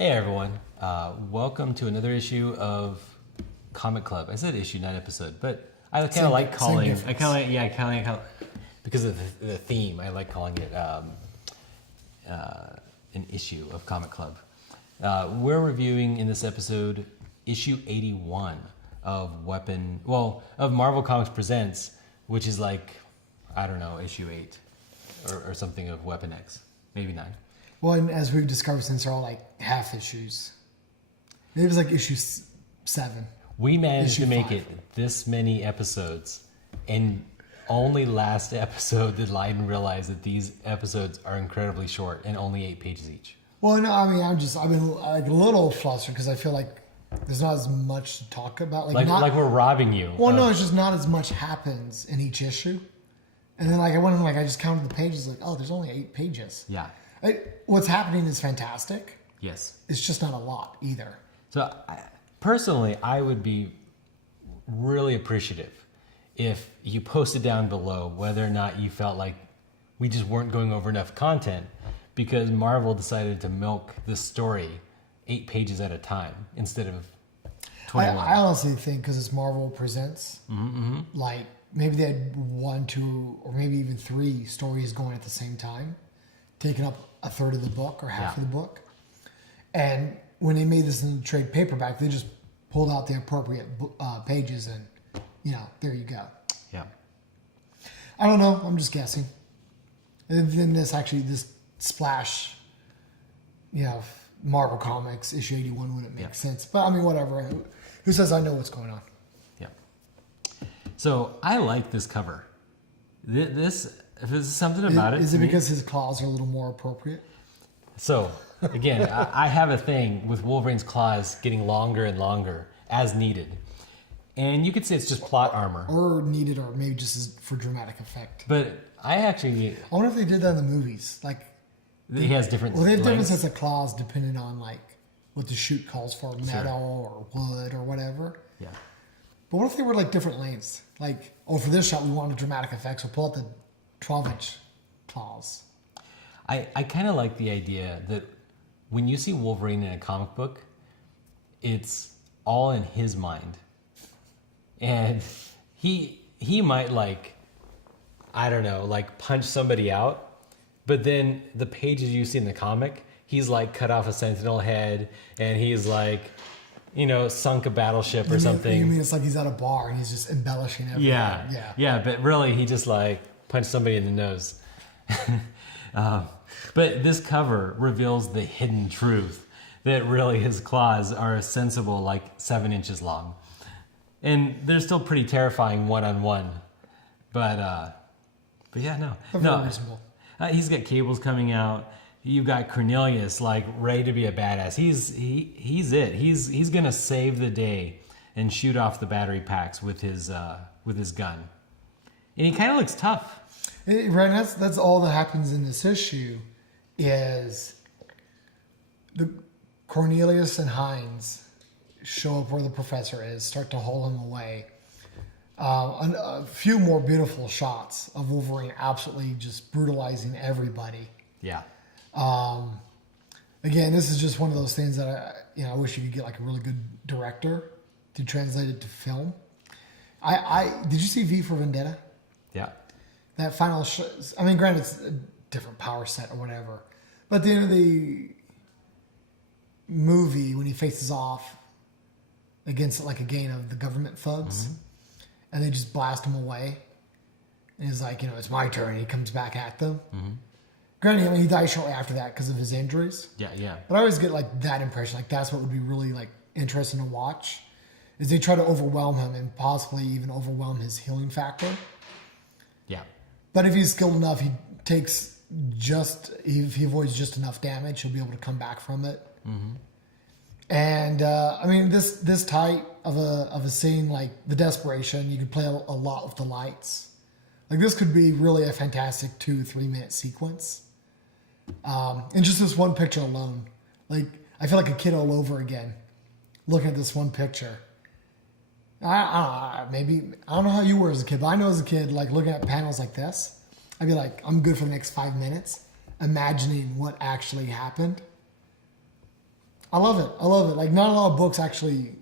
Hey everyone, welcome to another issue of Comic Club. I said issue, not episode, but I kind of like calling. I kind of like because of the theme. I like calling it an issue of Comic Club. We're reviewing in this episode issue 81 of of Marvel Comics Presents, which is like issue 8 or something of Weapon X, maybe 9. Well, and as we've discovered, since they're all like half issues, maybe it was like issue 7. We managed Issue to make 5. it this many episodes, and only last episode did Leiden realize that these episodes are incredibly short and only 8 pages each. Well, no, I mean, I've been like a little flustered because I feel like there's not as much to talk about. Like we're robbing you. Well, no, it's just not as much happens in each issue. And then I went and I just counted the pages. Like, oh, there's only 8 pages. Yeah. What's happening is fantastic. Yes. It's just not a lot either. So personally, I would be really appreciative if you posted down below whether or not you felt like we just weren't going over enough content because Marvel decided to milk this story 8 pages at a time instead of 21. I honestly think because it's Marvel Presents, like maybe they had 1, 2, or maybe even 3 stories going at the same time, taking up a third of the book or half of the book. And when they made this in the trade paperback, they just pulled out the appropriate pages and, there you go. Yeah. I don't know. I'm just guessing. And then this Splash, Marvel Comics issue 81 wouldn't make sense. But I mean, whatever. Who says I know what's going on? Yeah. So I like this cover. This if there's something about it. Is it because his claws are a little more appropriate? So again, I have a thing with Wolverine's claws getting longer and longer as needed. And you could say it's just plot armor. Or needed, or maybe just as for dramatic effect. But I wonder if they did that in the movies. Like, he has different. Well, they have different sets of claws depending on what the shoot calls for, metal or wood or whatever. Yeah. But what if they were different lengths? For this shot we wanted dramatic effects, so pull out the 12-inch claws. I kind of like the idea that when you see Wolverine in a comic book, it's all in his mind. And he might punch somebody out, but then the pages you see in the comic, he's cut off a Sentinel head and he's sunk a battleship or something. You mean it's like he's at a bar and he's just embellishing everything? Yeah, but really he just punched somebody in the nose. But this cover reveals the hidden truth that really his claws are a sensible 7 inches long. And they're still pretty terrifying one-on-one. But yeah, no. Reasonable. He's got cables coming out. You've got Cornelius ready to be a badass. He's it. He's gonna save the day and shoot off the battery packs with his gun. And he kind of looks tough. Right, that's all that happens in this issue is the Cornelius and Hines show up where the professor is, start to haul him away. A few more beautiful shots of Wolverine absolutely just brutalizing everybody. Yeah. Again, this is just one of those things that I wish you could get a really good director to translate it to film. Did you see V for Vendetta? Yeah. That final granted it's a different power set or whatever, but at the end of the movie when he faces off against a gang of the government thugs, and they just blast him away, and he's it's my turn, and he comes back at them. Granted, he dies shortly after that because of his injuries. Yeah. But I always get that impression, that's what would be really interesting to watch, is they try to overwhelm him and possibly even overwhelm his healing factor. Yeah. But if he's skilled enough, if he avoids just enough damage, he'll be able to come back from it. And this type of a scene, the desperation, you could play a lot with the lights. This could be really a fantastic 2-3 minute sequence. And just this one picture alone, I feel like a kid all over again, looking at this one picture. I don't know how you were as a kid, but I know as a kid, looking at panels like this, I'd be I'm good for the next 5 minutes, imagining what actually happened. I love it. I love it. Like, not a lot of books actually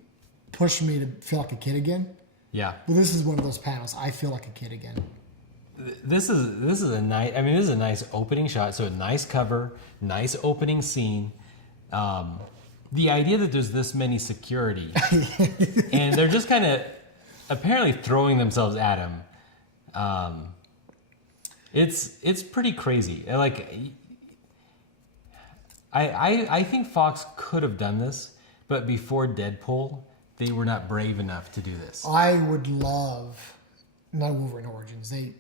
push me to feel like a kid again. Yeah. But this is one of those panels. I feel like a kid again. This is a nice. I mean, this is a nice opening shot. So a nice cover, nice opening scene. The idea that there's this many security, and they're just kind of apparently throwing themselves at him. It's pretty crazy. Like, I think Fox could have done this, but before Deadpool, they were not brave enough to do this. I would love, not Wolverine Origins, they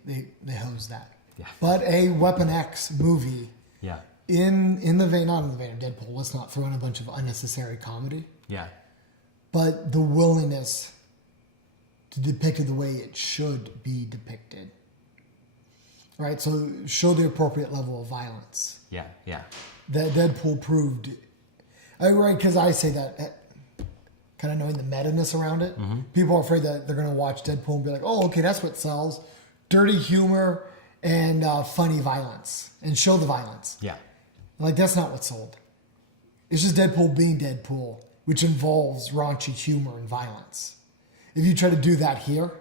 hosed that. Yeah. But a Weapon X movie Yeah. in the vein, not in the vein of Deadpool, let's not throw in a bunch of unnecessary comedy, Yeah. but the willingness to depict it the way it should be depicted. Right? So show the appropriate level of violence. Yeah. Yeah. That Deadpool proved. Right, because I say that, kind of knowing the meta-ness around it. Mm-hmm. People are afraid that they're going to watch Deadpool and be like, oh, okay, that's what sells. Dirty humor and funny violence. And show the violence. Yeah. Like, that's not what sold. It's just Deadpool being Deadpool, which involves raunchy humor and violence. If you try to do that here,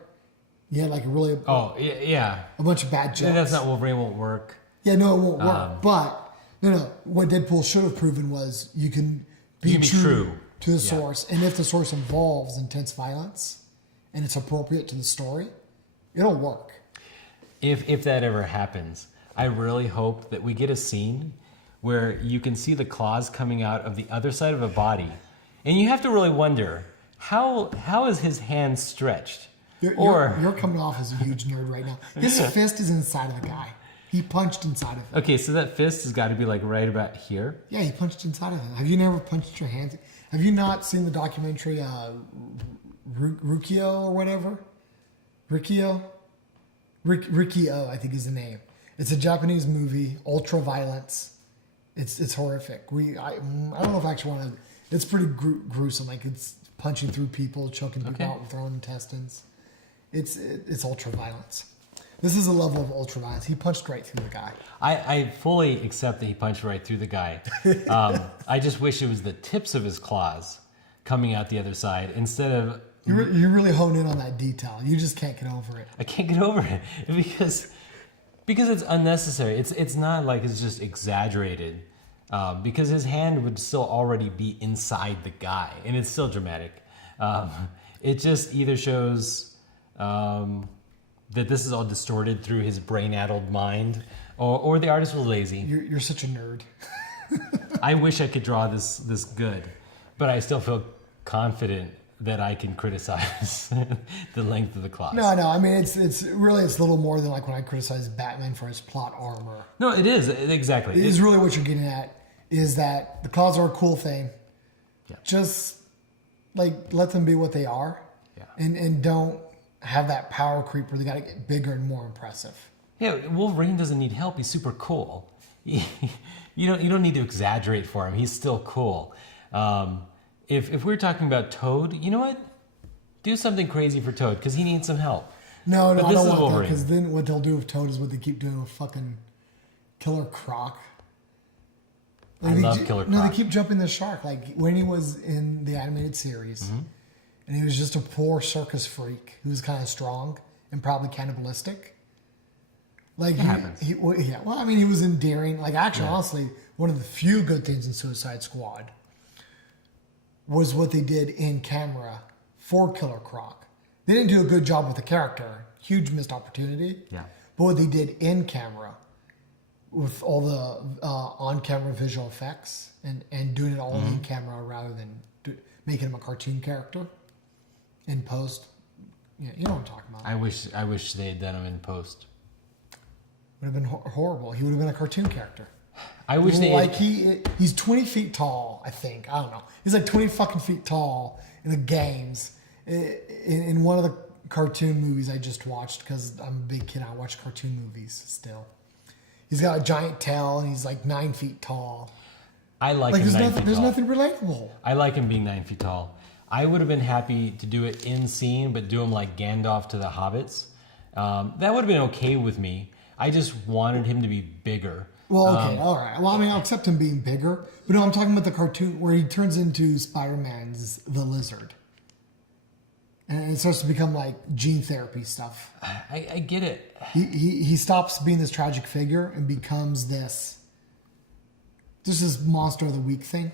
you had like a really Yeah. a bunch of bad jokes. That's not Wolverine. Won't work. Yeah, no, it won't work. But no. What Deadpool should have proven was you can be true to the source, and if the source involves intense violence and it's appropriate to the story, it'll work. If that ever happens, I really hope that we get a scene where you can see the claws coming out of the other side of a body, and you have to really wonder how is his hand stretched? You're coming off as a huge nerd right now. His fist is inside of the guy. He punched inside of him. Okay, so that fist has got to be like right about here. Yeah, he punched inside of him. Have you never punched your hand? Have you not seen the documentary Rukio or whatever? Rikio, I think is the name. It's a Japanese movie, ultra violence. It's horrific. I don't know if I actually want to. It's pretty gruesome. Like, it's punching through people, choking people out with their own intestines. It's ultra violence. This is a level of ultra violence. He punched right through the guy. I fully accept that he punched right through the guy. I just wish it was the tips of his claws coming out the other side instead of... You really hone in on that detail. You just can't get over it. I can't get over it because it's unnecessary. It's not like it's just exaggerated. Because his hand would still already be inside the guy, and it's still dramatic. It just either shows that this is all distorted through his brain-addled mind, or the artist was lazy. You're such a nerd. I wish I could draw this good, but I still feel confident that I can criticize the length of the claws. No. I mean, it's really a little more than like when I criticize Batman for his plot armor. No, it is exactly. It is really what you're getting at. Is that the claws are a cool thing. Yeah. Just like let them be what they are. Yeah. And don't have that power creep where they gotta get bigger and more impressive. Yeah, Wolverine doesn't need help. He's super cool. You don't need to exaggerate for him. He's still cool. If we're talking about Toad, you know what? Do something crazy for Toad because he needs some help. No, But I this don't is want Wolverine. that because then what they'll do with Toad is what they keep doing with fucking Killer Croc. I love Killer No, Croc. they keep jumping the shark. Like when he was in the animated series, Mm-hmm. and he was just a poor circus freak who was kind of strong and probably cannibalistic. Like It happens. Well, I mean, he was endearing. Like actually, honestly, one of the few good things in Suicide Squad was what they did in camera for Killer Croc. They didn't do a good job with the character. Huge missed opportunity. Yeah. But what they did in camera with all the on-camera visual effects and doing it all in camera rather than making him a cartoon character in post. Yeah, you know what I'm talking about. I wish they had done him in post. Would have been horrible. He would have been a cartoon character. I wish they Like had, he's 20 feet tall, I think. I don't know. He's like 20 fucking feet tall in the games. In one of the cartoon movies I just watched, because I'm a big kid, I watch cartoon movies still. He's got a giant tail and he's like 9 feet tall. I like Like him there's 9 feet tall. nothing relatable. I like him being 9 feet tall. I would have been happy to do it in scene, but do him like Gandalf to the hobbits. That would have been okay with me. I just wanted him to be bigger Well, okay, all right. Well, I mean, I'll accept him being bigger, but no, I'm talking about the cartoon where he turns into Spider-Man's the Lizard, and it starts to become like gene therapy stuff. I get it. He stops being this tragic figure and becomes this monster of the week thing.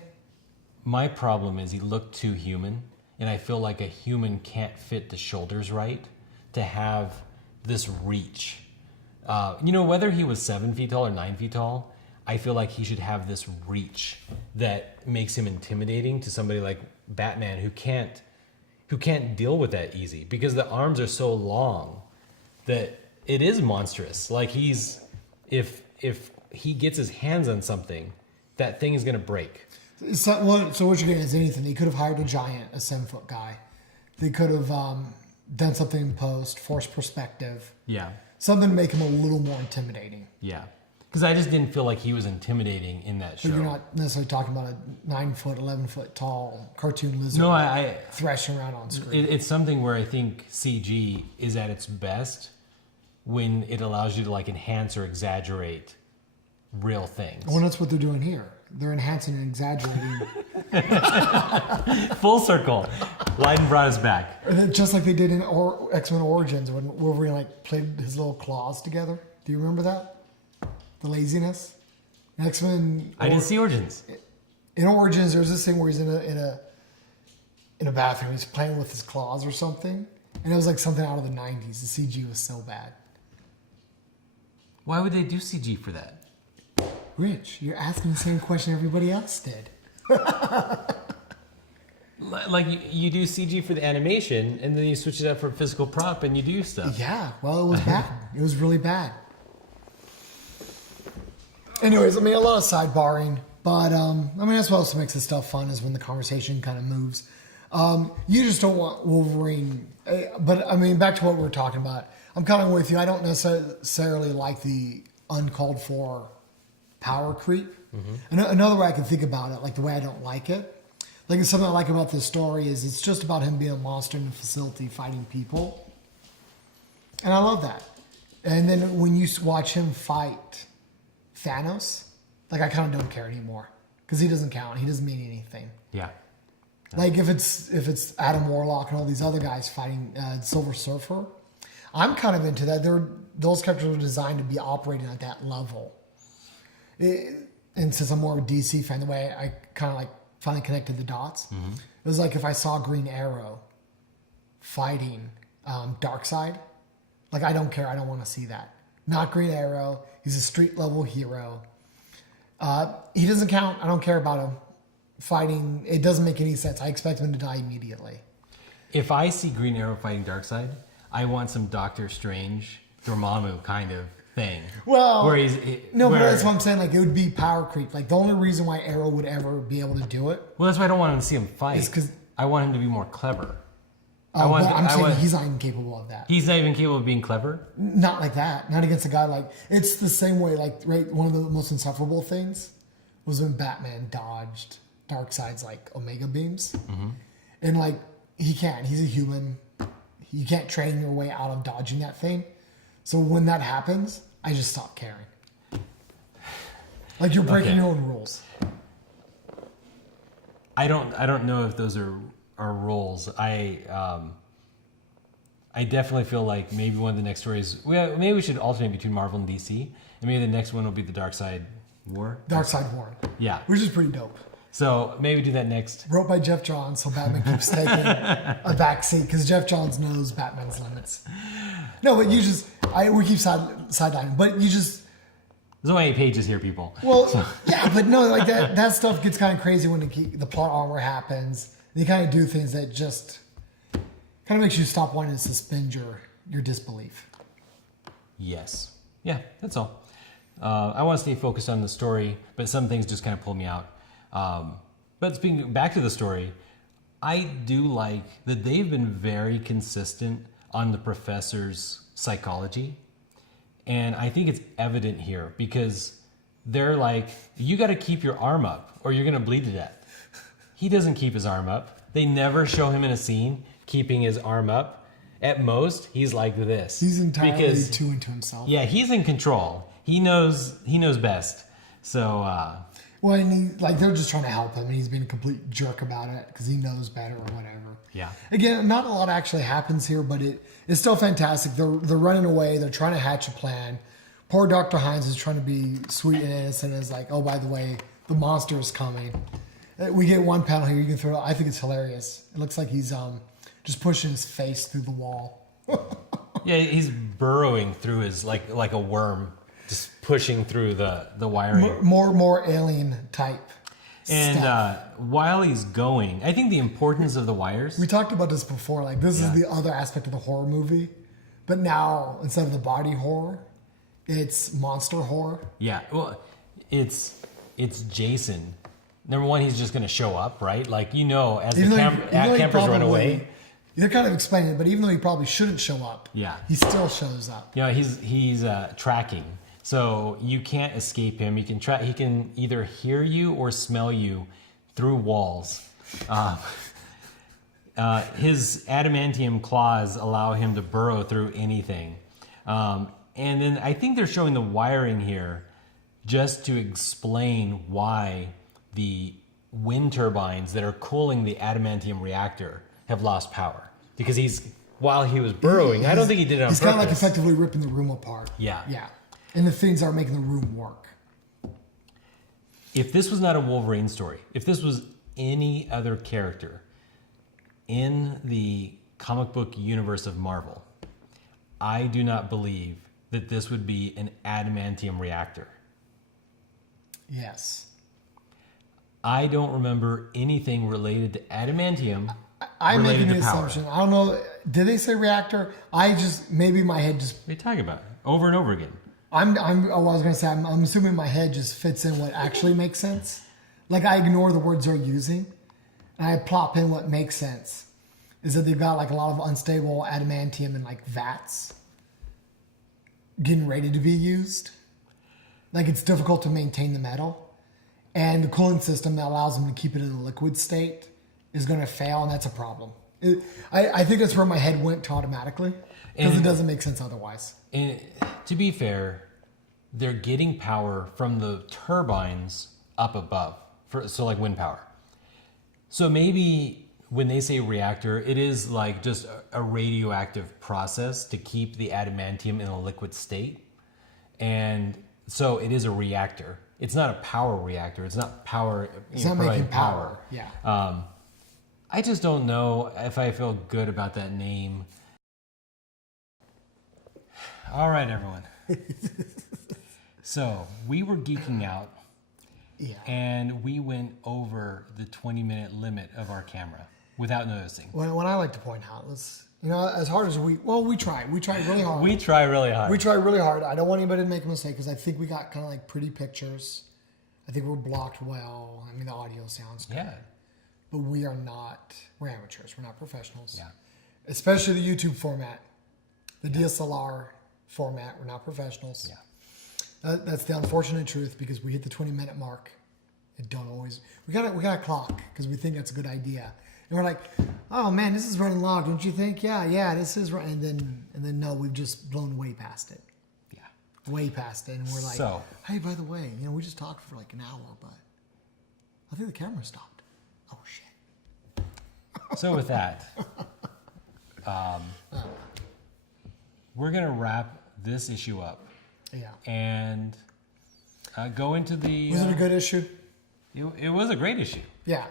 My problem is he looked too human, and I feel like a human can't fit the shoulders right to have this reach. Whether he was 7 feet tall or 9 feet tall, I feel like he should have this reach that makes him intimidating to somebody like Batman who can't deal with that easy because the arms are so long that it is monstrous. Like if he gets his hands on something, that thing is gonna break. So what you're getting is anything. They could have hired a giant, a 7-foot guy. They could have done something in post, forced perspective. Yeah. Something to make him a little more intimidating. Yeah. Because I just didn't feel like he was intimidating in that show. But you're not necessarily talking about a 9-foot, 11-foot tall cartoon lizard No, I thrashing around on screen. it's something where I think CG is at its best when it allows you to like enhance or exaggerate real things. Well, that's what they're doing here. They're enhancing and exaggerating. Full circle. Leiden brought us back. And then just like they did in X-Men Origins when Wolverine like played his little claws together. Do you remember that? The laziness. In X-Men. I didn't see Origins. In Origins, there's this thing where he's in a bathroom. He's playing with his claws or something, and it was like something out of the '90s. The CG was so bad. Why would they do CG for that? Rich, you're asking the same question everybody else did. Like you do CG for the animation, and then you switch it up for physical prop, and you do stuff. Yeah, well, it was bad. It was really bad. Anyways, I mean, a lot of sidebarring, but I mean, that's what also makes this stuff fun is when the conversation kind of moves. You just don't want Wolverine, but I mean, back to what we were talking about. I'm kind of with you. I don't necessarily like the uncalled for power creep. Mm-hmm. Another way I can think about it, like the way I don't like it, like it's something I like about this story is it's just about him being a monster in a facility fighting people. And I love that. And then when you watch him fight Thanos, like I kind of don't care anymore because he doesn't count. He doesn't mean anything. Yeah. Like if it's Adam Warlock and all these other guys fighting Silver Surfer, I'm kind of into that. Those characters are designed to be operating at that level. And since I'm more of a DC fan, the way I kind of like finally connected the dots, it was like if I saw Green Arrow fighting Darkseid, like I don't care. I don't want to see that. Not Green Arrow. He's a street level hero. He doesn't count. I don't care about him fighting. It doesn't make any sense. I expect him to die immediately. If I see Green Arrow fighting Darkseid, I want some Doctor Strange, Dormammu kind of thing. Well, where but that's what I'm saying. Like it would be power creep. Like the only reason why Arrow would ever be able to do it. Well, that's why I don't want him to see him fight. Is because I want him to be more clever. I'm saying he's not even capable of that. He's not even capable of being clever? Not like that. Not against a guy like... It's the same way, like, right, one of the most insufferable things was when Batman dodged Darkseid's, like, Omega beams. Mm-hmm. And, like, he can't. He's a human. You can't train your way out of dodging that thing. So when that happens, I just stop caring. Like, you're breaking your own rules. I don't know if those are rules. I definitely feel like maybe one of the next stories. Maybe we should alternate between Marvel and DC, and maybe the next one will be the Darkseid War. Darkseid War. Yeah, which is pretty dope. So maybe do that next. Wrote by Jeff Johns, so Batman keeps taking a backseat because Jeff Johns knows Batman's limits. No, but you just we keep sidelining, but you just. There's only 8 pages here, people. Well, so. Yeah, but no, like that stuff gets kind of crazy when the plot armor happens. They kind of do things that just kind of makes you stop wanting to suspend your disbelief. Yes. Yeah, that's all. I want to stay focused on the story, but some things just kind of pull me out. But speaking back to the story, I do like that they've been very consistent on the professor's psychology. And I think it's evident here because they're like, you got to keep your arm up or you're going to bleed to death. He doesn't keep his arm up. They never show him in a scene keeping his arm up. At most, he's like this. He's entirely too into himself. Yeah, he's in control. he knows best. So Well, and they're just trying to help him, and he's being a complete jerk about it because he knows better or whatever. yeah. Again, not a lot actually happens here, but it's still fantastic. They're running away. They're trying to hatch a plan. Poor Dr. Hines is trying to be sweet and innocent. And is like, oh, by the way, the monster is coming. We get one panel here. You can throw. I think it's hilarious. It looks like he's just pushing his face through the wall. Yeah, he's burrowing through his like a worm, just pushing through the wiring. More alien type. And stuff. while he's going, I think the importance of the wires. We talked about this before. Like this is the other aspect of the horror movie, but now instead of the body horror, it's monster horror. Yeah, well, it's Jason. Number one, he's just going to show up, right? Like as the campers run away. They're kind of explaining it, but even though he probably shouldn't show up, he still shows up. He's tracking, so you can't escape him. He can either hear you or smell you through walls. His adamantium claws allow him to burrow through anything. And then I think they're showing the wiring here just to explain why the wind turbines that are cooling the adamantium reactor have lost power. Because while he was burrowing, I don't think he did it on purpose. He's kind of like effectively ripping the room apart. Yeah. Yeah. And the things that are making the room work. If this was not a Wolverine story, if this was any other character in the comic book universe of Marvel, I do not believe that this would be an adamantium reactor. Yes. I don't remember anything related to adamantium. I'm making the power. assumption. I don't know. Did they say reactor? Maybe my head just. What are you talking about? Over and over again. I was going to say, I'm assuming my head just fits in what actually makes sense. Like I ignore the words they're using and I plop in what makes sense. Is that they've got like a lot of unstable adamantium in like vats getting ready to be used. Like it's difficult to maintain the metal. And the cooling system that allows them to keep it in a liquid state is going to fail, and that's a problem. I think that's where my head went to automatically, because it doesn't make sense otherwise. And to be fair, they're getting power from the turbines up above, so like wind power. So maybe when they say reactor, it is like just a radioactive process to keep the adamantium in a liquid state. And so it is a reactor. It's not a power reactor. It's not power. It's not making power. Yeah. I just don't know if I feel good about that name. All right, everyone. So we were geeking out, and we went over the 20-minute limit of our camera without noticing. What I like to point out is, as hard as we try really hard. We try really hard. We try really hard. I don't want anybody to make a mistake because I think we got kind of like pretty pictures. I think we're blocked well. I mean, the audio sounds good. Yeah. But we're amateurs. We're not professionals. Yeah. Especially the YouTube format, the DSLR format. We're not professionals. Yeah. That's the unfortunate truth because we hit the 20-minute mark. It don't always. We got a clock because we think that's a good idea. And we're like, oh man, this is running long, don't you think? Yeah, this is running. And then no, we've just blown way past it. Yeah. Way past it. And we're like, hey, by the way, we just talked for like an hour, but I think the camera stopped. Oh shit. So with that, we're going to wrap this issue up. Yeah. And go into the... Was it a good issue? It was a great issue. Yeah.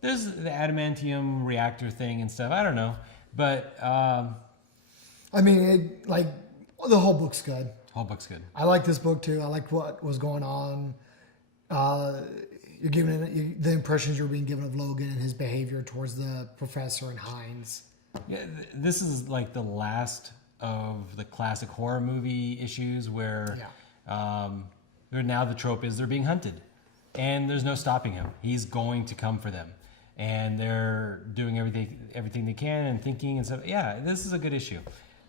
There's the adamantium reactor thing and stuff. I don't know. But... I mean, the whole book's good. Whole book's good. I like this book too. I liked what was going on. You're giving the impressions you're being given of Logan and his behavior towards the professor and Hines. Yeah, this is like the last of the classic horror movie issues where now the trope is they're being hunted and there's no stopping him. He's going to come for them. And they're doing everything they can and thinking and stuff. Yeah, this is a good issue.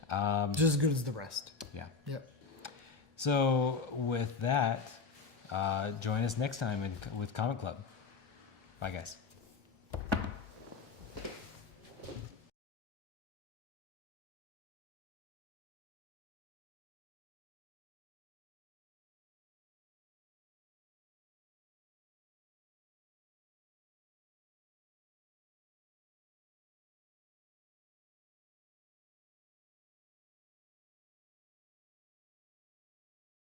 Just as good as the rest. Yeah. Yep. So with that, join us next time with Comic Club. Bye, guys.